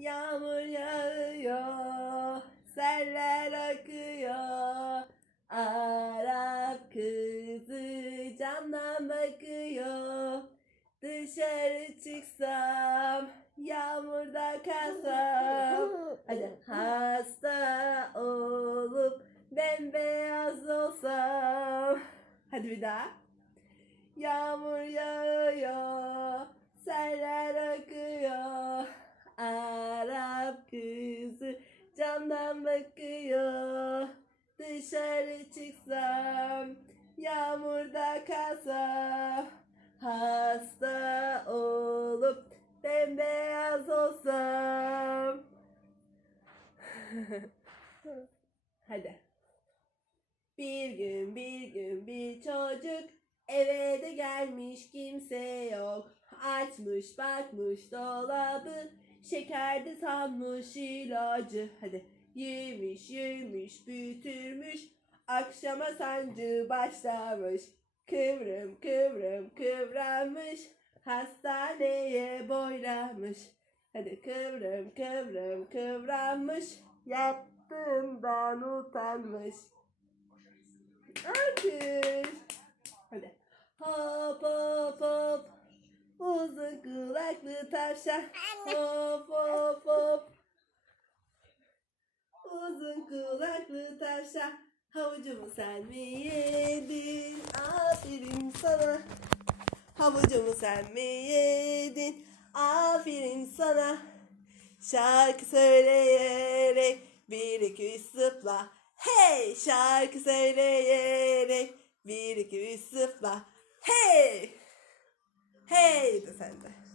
Yağmur yağıyor, seller akıyor. Arap kızı camdan bakıyor. Dışarı çıksam, yağmurda kalsam. Hadi hasta olup bembeyaz olsam. Hadi bir daha. Yağmur yağıyor, Arap kızı camdan bakıyor. Dışarı çıksam, yağmurda kalsam. Hasta olup bembeyaz olsam. Hadi. Bir gün bir gün bir çocuk eve de gelmiş kimse yok. Açmış bakmış dolabı şekerde sanmış ilacı. Hadi yemiş yemiş büyütürmüş akşama sancı başlamış. Kıvrım kıvrım kıvranmış hastaneye boylamış. Hadi kıvrım kıvrım kıvranmış yaptığından utanmış. Alkış. Hadi. Hop hop. Uzun kulaklı tavşan. Hop hop hop. Uzun kulaklı tavşan. Havucumu sen mi yedin? Aferin sana. Havucumu sen mi yedin? Aferin sana. Şarkı söyleyerek bir iki üç zıpla. Hey şarkı söyleyerek bir iki üç zıpla. Hey. Hey de sen de.